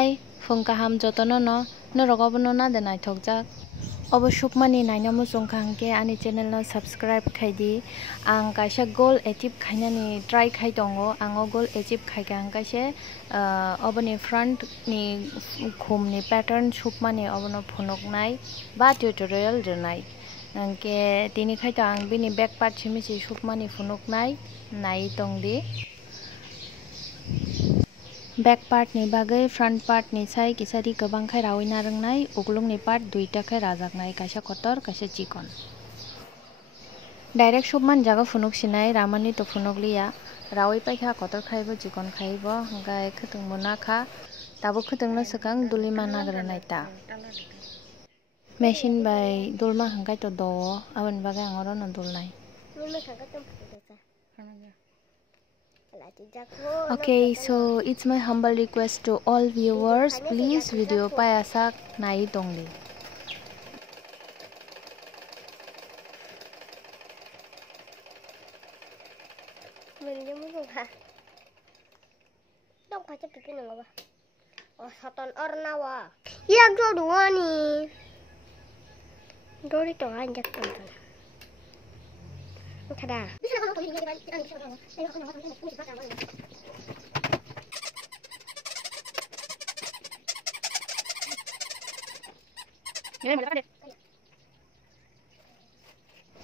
Hi, phung kaham jotono no rogobono na de naithokjak. Obo shukmani nainamo songkhangke ani channel no subscribe khaidi. Ang kaisa goal achieve khainani try khai tongo. Ango goal achieve khaiga ang kaise oboni front ni khumni pattern shukmani obono phunuknai ba tutorial renai. Angke tini khaito ang bini back part chimisi shukmani phunuknai nai tongdi. Back part ni bagai front part ni sai kisari gobang khai rawi narangnai uglung ni part duita khai rajaknai kaisa kotor kaisa chikon. Direct shubman jaga phunuk sinai ramani to phunuk liya rawi paikha kotor khaibo chikon khaibo hangkai khwtung mona kha tabo khwtung no swkang dulima nagranai ta. Machine by dulma hangkai to do aboni bagai angoro no dulnai. Okay, so it's my humble request to all viewers, please video payasak nai tongli. Yang dua nih. Dori to anjak tonton. Kada.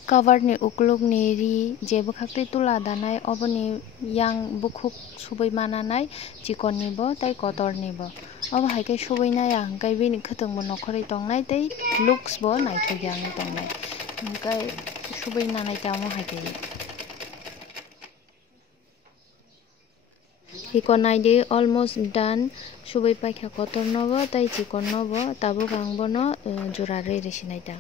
Cover ni ukluk ni ri jebu khakti tula danai oboni yang bukhuk subai mananai chikon ni bo tai kotor ni bo obo haike subai na yang kai bini khwtung bo nokhori tongnai tei looks bo naithok yang tongnai kai subai nanai tamo haike ikonai de almost done subai paikha kotor no bo tai chikon no bo tabo gang bo no jora re resinai ta.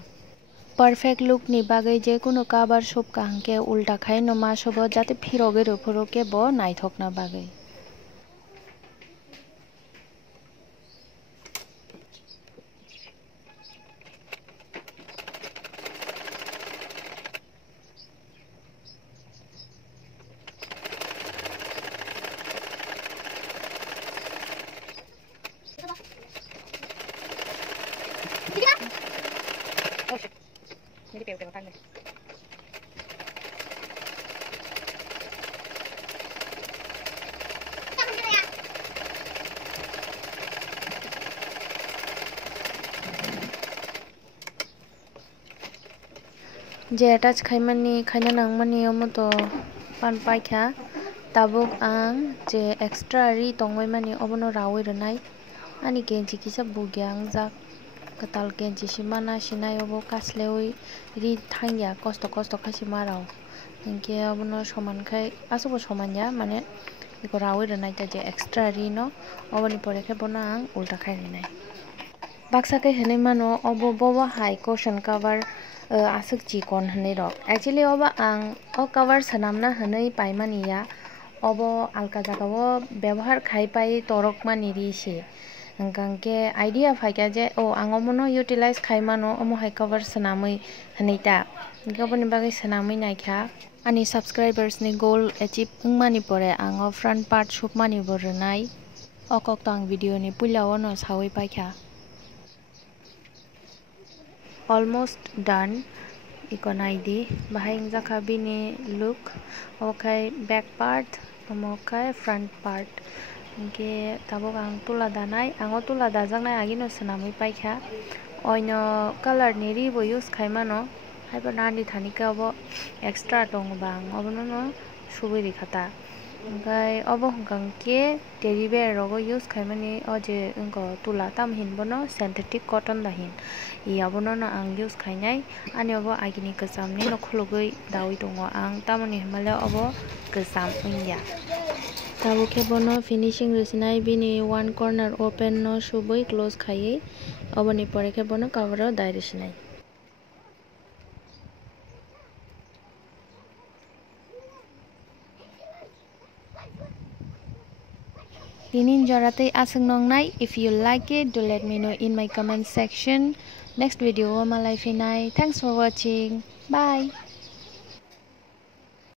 Perfect look ni bagai je kuno cover shop kahangke ulta khai no ma sobo jate phiroge roforoke bo naithokna bagai. Je attach khaimani khaina nangmani omoto pan paikha tabuk ang je extra ri tongmai mani obono rawi renai ani kenchi kisa bugyang jak katal kenchi simana sinai obo kaslewi ri thangya kosto khasi marau inke obono soman khai asobo somanya mane iko rawi renai ta je extra ri no oboni pore khe bono ang ulta khai renai baksa kai henai mano obo bobo hai cushion cover asuk chikon hanai rok actually obo ang o cover sanamna hanai paimaniya obo alka jagao ব্যবহার khai pai torok mani ri se hangkangke idea phaikya je o angomono utilize khai mano omo hai cover sanamui hanai ta goboni bagai sanamui naikha ani subscribers ni goal achieve ungmani pore ango front part shukmani bo renai okok tang video ni pulao no sawi paikha almost done ikonai di bahai jaka bini look okai back part omokai front part ke tabok ang tula danai ango tula dajaknai agino sanamui paikha oino color ni ri bo use khaimano haiba nani thanika obo extra tong bang obono no subui khata ngai obo hangke teddy bear rogo use khaimani oje unko tula tam hinbono synthetic cotton dahin i abono no ang use khainai ani obo agini kasamni no khulugui dawi tongo ang tamoni himala obo kasam unya tabo ke bono finishing resinai bini one corner open no subui close khai oboni pore ke bono cover dai resinai Tinin jaratei asung nongnai. If you like it, do let me know in my comment section. Next video malai finai. Thanks for watching. Bye.